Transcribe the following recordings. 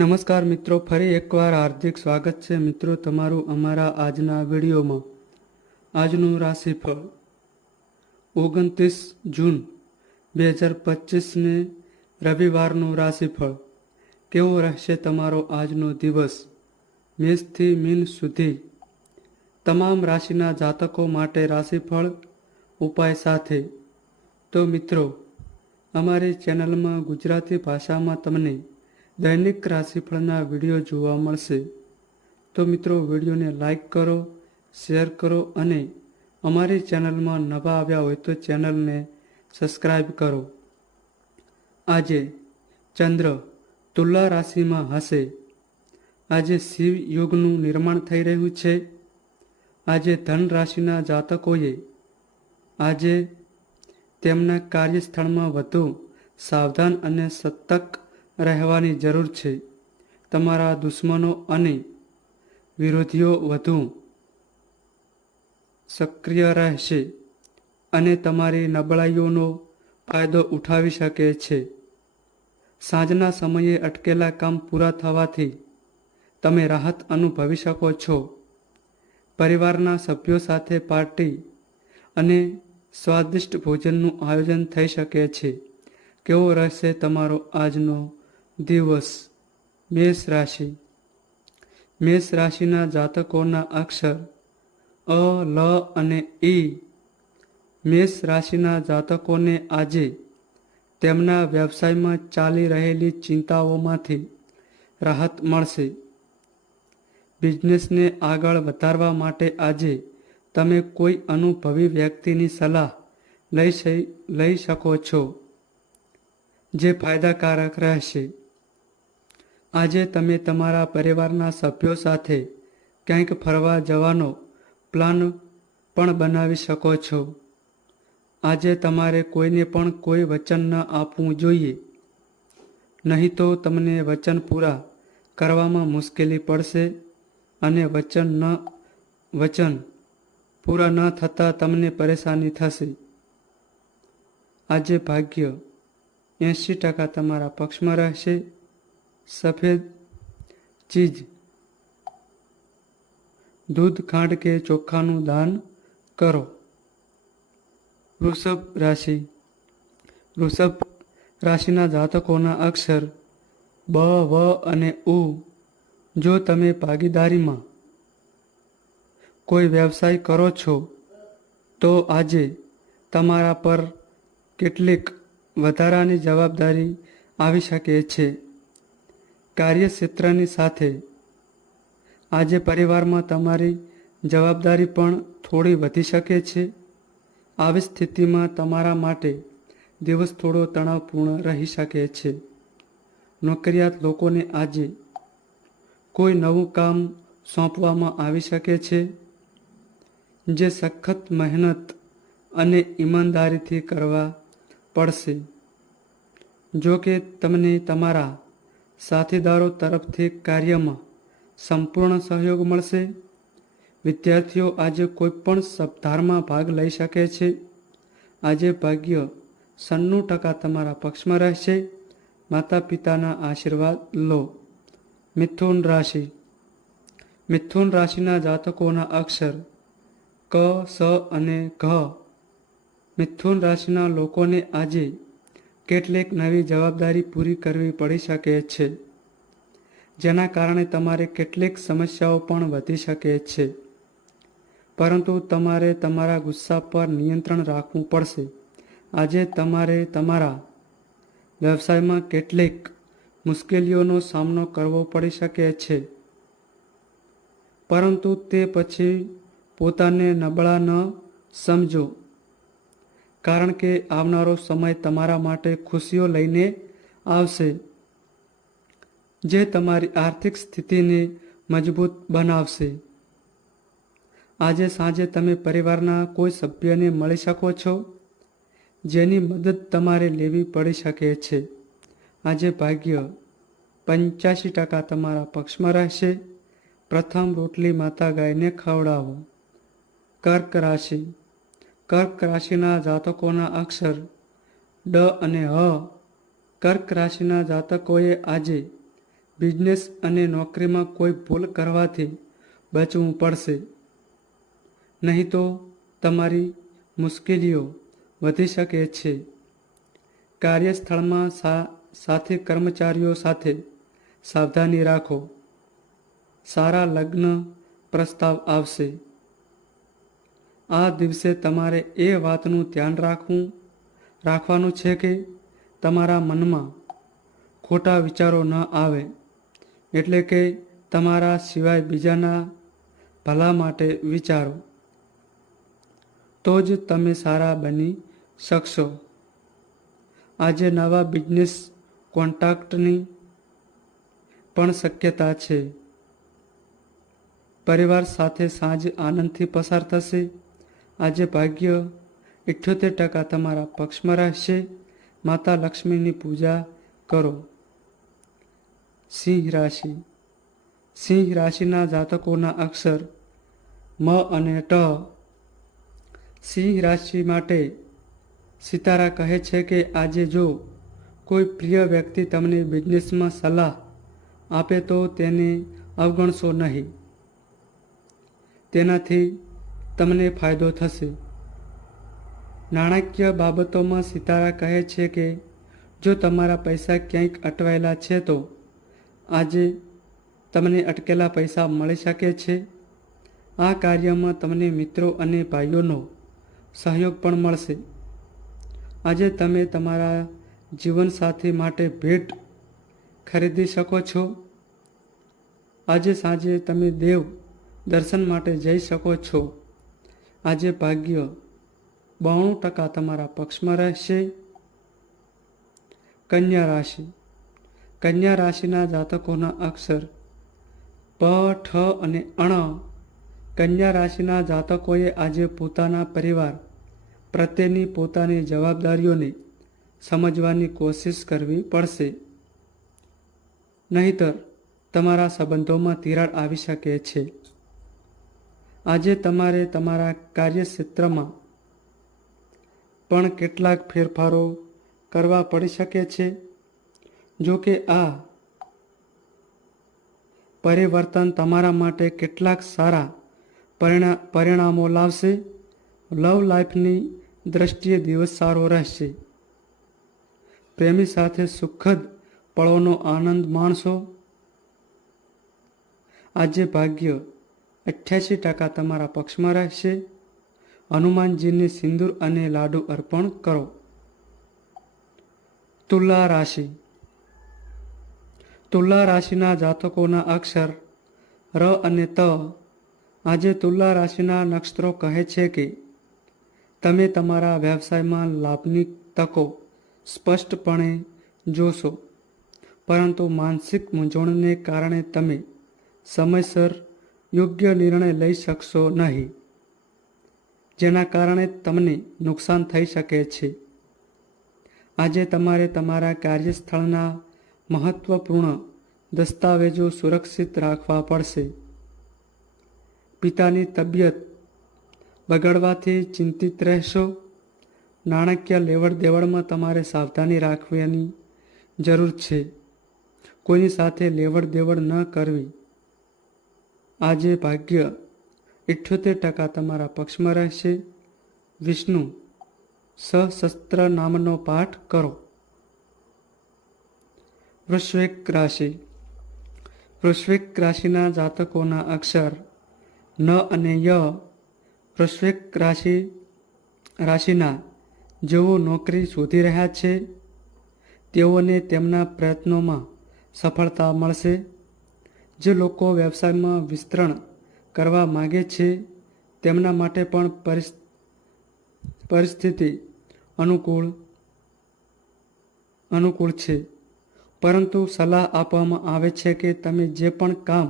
નમસ્કાર મિત્રો, ફરી એકવાર હાર્દિક સ્વાગત છે મિત્રો તમારું અમારા આજના વિડીયોમાં. આજનું રાશિફળ ઓગણત્રીસ જૂન બે હજાર પચીસને રવિવારનું રાશિફળ. કેવો રહેશે તમારો આજનો દિવસ? મેષથી મીન સુધી. તમામ રાશિના જાતકો માટે રાશિફળ ઉપાય સાથે. તો મિત્રો, અમારી ચેનલમાં ગુજરાતી ભાષામાં તમને દૈનિક રાશિફળના વીડિયો જોવા મળશે. તો મિત્રો, વિડીયોને લાઈક કરો, શેર કરો અને અમારી ચેનલમાં નવા આવ્યા હોય તો ચેનલને સબસ્ક્રાઈબ કરો. આજે ચંદ્ર તુલા રાશિમાં હશે. આજે શિવ યુગનું નિર્માણ થઈ રહ્યું છે. આજે ધન રાશિના જાતકોએ આજે તેમના કાર્યસ્થળમાં વધુ સાવધાન અને સતર્ક રહેવાની જરૂર છે. તમારા દુશ્મનો અને વિરોધીઓ વધુ સક્રિય રહેશે અને તમારી નબળાઈઓનો ફાયદો ઉઠાવી શકે છે. સાંજના સમયે અટકેલા કામ પૂરા થવાથી તમે રાહત અનુભવી શકો છો. પરિવારના સભ્યો સાથે પાર્ટી અને સ્વાદિષ્ટ ભોજનનું આયોજન થઈ શકે છે. કેવો રહેશે તમારો આજનો દિવસ, મેષ રાશિ. મેષ રાશિના જાતકોના અક્ષર અ, લ અને ઈ મેષ રાશિના જાતકોને આજે તેમના વ્યવસાયમાં ચાલી રહેલી ચિંતાઓમાંથી રાહત મળશે. બિઝનેસને આગળ વધારવા માટે આજે તમે કોઈ અનુભવી વ્યક્તિની સલાહ લઈ લઈ શકો છો, જે ફાયદાકારક રહેશે. આજે તમે તમારા પરિવારના સભ્યો સાથે ક્યાંક ફરવા જવાનો પ્લાન પણ બનાવી શકો છો. આજે તમારે કોઈને પણ કોઈ વચન ન આપવું જોઈએ. નહીં તો તમને વચન પૂરા કરવામાં મુશ્કેલી પડશે અને વચન ન, વચન પૂરા ન થતાં તમને પરેશાની થશે. આજે ભાગ્ય એંશી ટકા તમારા પક્ષમાં રહેશે. સફેદ ચીજ દૂધ ખાંડ કે ચોખાનું દાન કરો વૃષભ રાશિ વૃષભ રાશિના જાતકોના અક્ષર બ, વ અને ઉ, જો તમે ભાગીદારીમાં કોઈ વ્યવસાય કરો છો, તો આજે તમારા પર કેટલીક વધારાની જવાબદારી આવી શકે છે. કાર્યક્ષેત્રની સાથે. આજે પરિવારમાં તમારી જવાબદારી પણ થોડી વધી શકે છે. આવી સ્થિતિમાં તમારા માટે દિવસ થોડો તણાવપૂર્ણ રહી શકે છે. નોકરિયાત લોકોને આજે કોઈ નવું કામ સોંપવામાં આવી શકે છે. જે સખત મહેનત અને ઈમાનદારીથી કરવા પડશે. જો કે તમને તમારા સાથીદારો તરફથી કાર્યમાં સંપૂર્ણ સહયોગ મળશે. વિદ્યાર્થીઓ આજે કોઈપણ સપ્તાહમાં ભાગ લઈ શકે છે. આજે ભાગ્ય સન્નું ટકા તમારા પક્ષમાં રહેશે. માતા પિતાના આશીર્વાદ લો. મિથુન રાશિ. મિથુન રાશિના જાતકોના અક્ષર ક, સ અને ઘ. મિથુન રાશિના લોકોને આજે કેટલીક નવી જવાબદારી પૂરી કરવી પડી શકે છે, જેના કારણે તમારે કેટલીક સમસ્યાઓ પણ વધી શકે છે. પરંતુ તમારે તમારા ગુસ્સા પર નિયંત્રણ રાખવું પડશે. આજે તમારે તમારા વ્યવસાયમાં કેટલીક મુશ્કેલીઓનો સામનો કરવો પડી શકે છે. પરંતુ તે પછી પોતાને નબળા ન સમજો. કારણ કે આવનારો સમય તમારા માટે ખુશીઓ લઈને આવશે, જે તમારી આર્થિક સ્થિતિને મજબૂત બનાવશે. આજે સાંજે તમે પરિવારના કોઈ સભ્યને મળી શકો છો, જેની મદદ તમારે લેવી પડી શકે છે. આજે ભાગ્ય પંચ્યાસી ટકા તમારા પક્ષમાં રહેશે. પ્રથમ રોટલી માતા ગાયને ખવડાવો. કર્ક રાશિ કર્ક રાશિના જાતકોના અક્ષર ડ અને હ. કર્ક રાશિના જાતકોએ આજે બિઝનેસ અને નોકરીમાં કોઈ ભૂલ કરવાથી બચવું પડશે. નહીં તો તમારી મુશ્કેલીઓ વધી શકે છે. કાર્યસ્થળમાં સાથી કર્મચારીઓ સાથે સાવધાની રાખો. સારા લગ્ન પ્રસ્તાવ આવશે. આ દિવસે તમારે એ વાતનું ધ્યાન રાખવું, રાખવાનું છે કે તમારા મનમાં ખોટા વિચારો ન આવે. એટલે કે તમારા સિવાય બીજાના ભલા માટે વિચારો. તો જ તમે સારા બની શકશો. આજે નવા બિઝનેસ કોન્ટ્રાક્ટની પણ શક્યતા છે. પરિવાર સાથે સાંજ આનંદથી પસાર થશે. આજે ભાગ્ય ઇઠ્યોતેર ટકા તમારા પક્ષમાં રહેશે. માતા લક્ષ્મીની પૂજા કરો. સિંહ રાશિ. સિંહ રાશિના જાતકોના અક્ષર મ અને ટ. સિંહ રાશિ માટે સિતારા કહે છે કે આજે જો કોઈ પ્રિય વ્યક્તિ તમને બિઝનેસમાં સલાહ આપે તો તેને અવગણશો નહીં. તેનાથી તમને ફાયદો થશે. નાણાકીય બાબતોમાં સિતારા કહે છે કે, જો તમારા પૈસા ક્યાંક અટવાયેલા છે તો આજે તમને અટકેલા પૈસા મળી શકે છે. આ કાર્યમાં તમને મિત્રો અને ભાઈઓનો સહયોગ પણ મળશે. આજે તમે તમારા જીવનસાથી માટે ભેટ ખરીદી શકો છો. આજે સાંજે તમે દેવ દર્શન માટે જઈ શકો છો. આજે ભાગ્ય બાણું ટકા તમારા પક્ષમાં રહેશે. કન્યા રાશિ. કન્યા રાશિના જાતકોના અક્ષર પ, ઠ અને અણ. કન્યા રાશિના જાતકોએ આજે પોતાના પરિવાર પ્રત્યેની પોતાની જવાબદારીઓને સમજવાની કોશિશ કરવી પડશે. નહીતર તમારા સંબંધોમાં તિરાડ આવી શકે છે. આજે તમારે તમારા કાર્યક્ષેત્રમાં પણ કેટલાક ફેરફારો કરવા પડી શકે છે? જો કે આ પરિવર્તન તમારા માટે કેટલાક સારા પરિણા, પરિણામો લાવશે. લવ લાઈફની દ્રષ્ટિએ દિવસ સારો રહેશે. પ્રેમી સાથે સુખદ પળોનો આનંદ માણશો. આજે ભાગ્ય અઠ્યાસી ટકા તમારા પક્ષમાં રહેશે. હનુમાનજીને સિંદૂર અને લાડુ અર્પણ કરો. તુલા રાશિ. તુલા રાશિના જાતકોના અક્ષર ર અને ત આજે તુલા રાશિના નક્ષત્રો કહે છે કે, તમે તમારા વ્યવસાયમાં લાભની તકો સ્પષ્ટપણે જોશો, પરંતુ માનસિક મૂંઝવણને કારણે તમે સમયસર યોગ્ય નિર્ણય લઈ શકશો નહીં, જેના કારણે તમને નુકસાન થઈ શકે છે. આજે તમારે તમારા કાર્યસ્થળના મહત્વપૂર્ણ દસ્તાવેજો સુરક્ષિત રાખવા પડશે. પિતાની તબિયત બગડવાથી ચિંતિત રહેશો. નાણાકીય લેવડ દેવડમાં તમારે સાવધાની રાખવાની જરૂર છે. કોઈની સાથે લેવડ દેવડ ન કરવી. આજે ભાગ્ય ઇઠ્યોતેર ટકા તમારા પક્ષમાં રહેશે. વિષ્ણુ, સશસ્ત્ર નામનો પાઠ કરો. વૃશ્વિક રાશિ. વૃશ્વિક રાશિના જાતકોના અક્ષર ન અને ય. વૃશ્વિક રાશિ, રાશિના જેઓ નોકરી શોધી રહ્યા છે, તેઓને તેમના પ્રયત્નોમાં સફળતા મળશે. જે લોકો વ્યવસાયમાં વિસ્તરણ કરવા માગે છે, તેમના માટે પણ પરિસ્થિતિ અનુકૂળ અનુકૂળ છે. પરંતુ સલાહ આપવામાં આવે છે કે તમે જે પણ કામ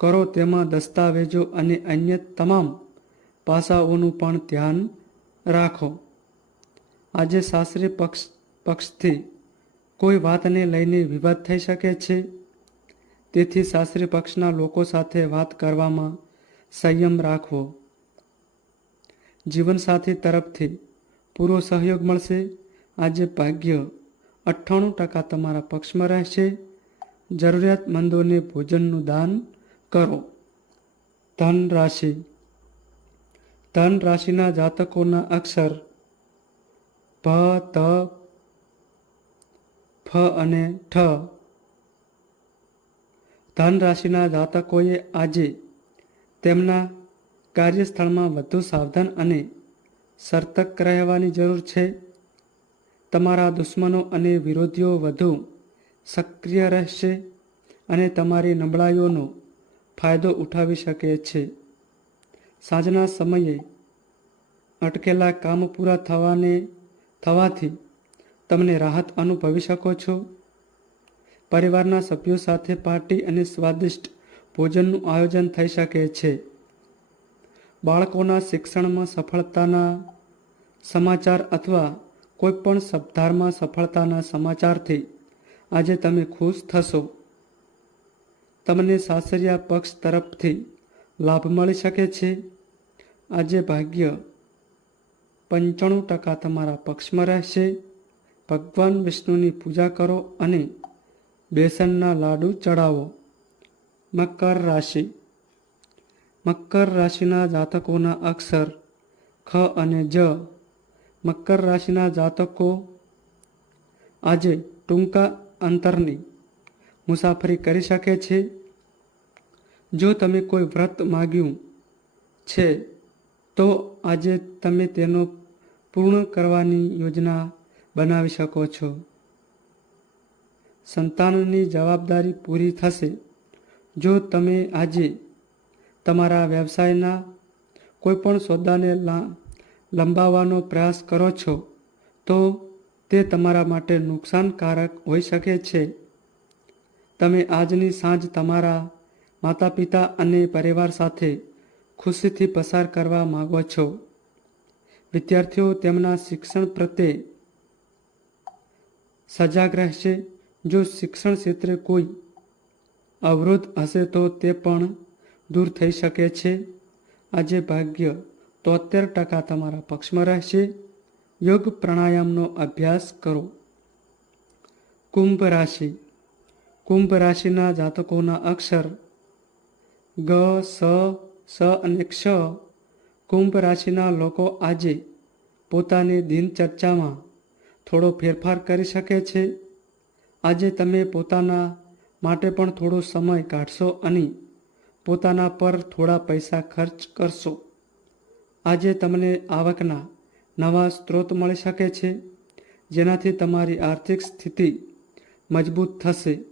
કરો તેમાં દસ્તાવેજો અને અન્ય તમામ પાસાઓનું પણ ધ્યાન રાખો. આજે સાસરી પક્ષ, પક્ષથી કોઈ વાતને લઈને વિવાદ થઈ શકે છે? તેથી સાસરી પક્ષના લોકો સાથે વાત કરવામાં સંયમ રાખવો. જીવનસાથી તરફથી પૂરો સહયોગ મળશે. આજે ભાગ્ય અઠ્ઠાણું ટકા તમારા પક્ષમાં રહેશે. જરૂરિયાતમંદોને ભોજનનું દાન કરો. ધન રાશિ. ધન રાશિના જાતકોના અક્ષર ભ ત, ફ અને ઠ ધન રાશિના જાતકોએ આજે તેમના કાર્યસ્થળમાં વધુ સાવધાન અને સર્તક રહેવાની જરૂર છે. તમારા દુશ્મનો અને વિરોધીઓ વધુ સક્રિય રહેશે અને તમારી નબળાઈઓનો ફાયદો ઉઠાવી શકે છે. સાંજના સમયે અટકેલા કામ પૂરા થવાને, થવાથી તમને રાહત અનુભવી શકો છો. પરિવારના સભ્યો સાથે પાર્ટી અને સ્વાદિષ્ટ ભોજનનું આયોજન થઈ શકે છે. બાળકોના શિક્ષણમાં સફળતાના સમાચાર અથવા કોઈપણ સપ્તાહમાં સફળતાના સમાચારથી આજે તમે ખુશ થશો. તમને સાસરિયા પક્ષ તરફથી લાભ મળી શકે છે. આજે ભાગ્ય પંચાણું ટકા તમારા પક્ષમાં રહેશે. ભગવાન વિષ્ણુની પૂજા કરો અને બેસનના લાડુ ચડાવો મકર રાશિ. મકર રાશિના જાતકોના અક્ષર ખ અને જ. મકર રાશિના જાતકો આજે ટૂંકા અંતરની મુસાફરી કરી શકે છે. જો તમે કોઈ વ્રત માગ્યું છે, તો આજે તમે તેનો પૂર્ણ કરવાની યોજના બનાવી શકો છો. સંતાનની જવાબદારી પૂરી થશે. જો તમે આજે તમારા વ્યવસાયના કોઈપણ સોદાને લંબાવવાનો પ્રયાસ કરો છો, તો તે તમારા માટે નુકસાનકારક હોઈ શકે છે. તમે આજની સાંજ તમારા માતા પિતા અને પરિવાર સાથે ખુશીથી પસાર કરવા માગો છો. વિદ્યાર્થીઓ તેમના શિક્ષણ પ્રત્યે સજાગ રહેશે. જો શિક્ષણ ક્ષેત્રે કોઈ અવરોધ હશે તો તે પણ દૂર થઈ શકે છે. આજે ભાગ્ય તોતેર ટકા તમારા પક્ષમાં રહેશે. યોગ પ્રાણાયામનો અભ્યાસ કરો. કુંભ રાશિ. કુંભ રાશિના જાતકોના અક્ષર ગ, સ સ અને ક્ષ કુંભ રાશિના લોકો આજે પોતાની દિનચર્ચામાં થોડો ફેરફાર કરી શકે છે. આજે તમે પોતાના માટે પણ થોડો સમય કાઢશો અને પોતાના પર થોડા પૈસા ખર્ચ કરશો. આજે તમને આવકના નવા સ્ત્રોત મળી શકે છે, જેનાથી તમારી આર્થિક સ્થિતિ મજબૂત થશે.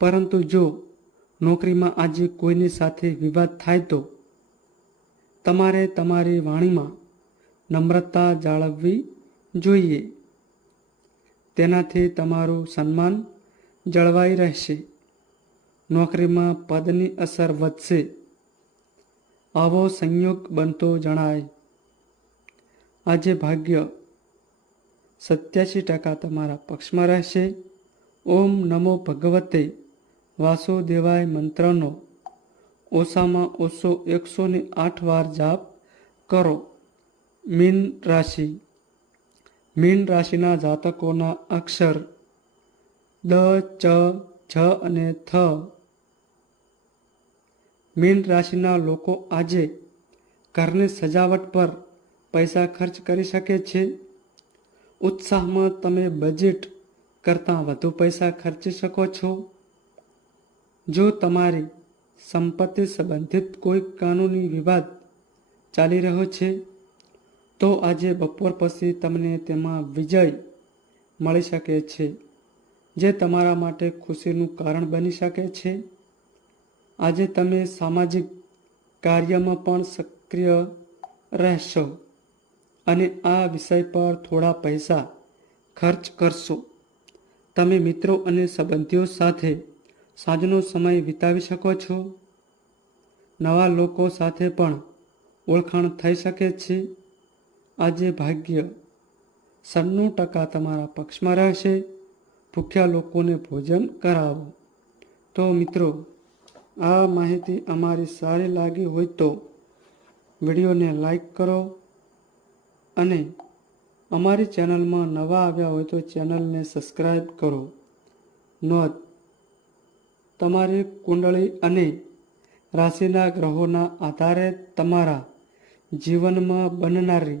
પરંતુ જો નોકરીમાં આજે કોઈની સાથે વિવાદ થાય તો તમારે તમારી વાણીમાં નમ્રતા જાળવવી જોઈએ. તેનાથી તમારું સન્માન જળવાઈ રહેશે. નોકરીમાં પદની અસર વધશે. આવો સંયોગ બનતો જણાય. આજે ભાગ્ય સત્યાસી ટકા તમારા પક્ષમાં રહેશે. ઓમ નમો ભગવતે વાસુદેવાય મંત્રનો ઓછામાં ઓછો એકસો ને આઠ વાર જાપ કરો. મીન રાશિ. મીન રાશિના જાતકોના અક્ષર દ, ચ, છ અને થ. મીન રાશિના લોકો આજે ઘરની સજાવટ પર પૈસા ખર્ચ કરી શકે છે. ઉત્સાહમાં તમે બજેટ કરતાં વધુ પૈસા ખર્ચી શકો છો. જો તમારી સંપત્તિ સંબંધિત કોઈ કાનૂની વિવાદ ચાલી રહ્યો છે તો આજે બપોર પછી તમને તેમાં વિજય મળી શકે છે, જે તમારા માટે ખુશીનું કારણ બની શકે છે. આજે તમે સામાજિક કાર્યમાં પણ સક્રિય રહેશો અને આ વિષય પર થોડા પૈસા ખર્ચ કરશો. તમે મિત્રો અને સંબંધીઓ સાથે સાંજનો સમય વિતાવી શકો છો. નવા લોકો સાથે પણ ઓળખાણ થઈ શકે છે. આજે ભાગ્ય સન્નું ટકા તમારા પક્ષમાં રહેશે. ભૂખ્યા લોકોને ભોજન કરાવો. તો મિત્રો, આ માહિતી અમારી સારી લાગી હોય તો વિડીયોને લાઈક કરો અને અમારી ચેનલમાં નવા આવ્યા હોય તો ચેનલને સબસ્ક્રાઈબ કરો. નોંધ, તમારી કુંડળી અને રાશિના ગ્રહોના આધારે તમારા જીવનમાં બનનારી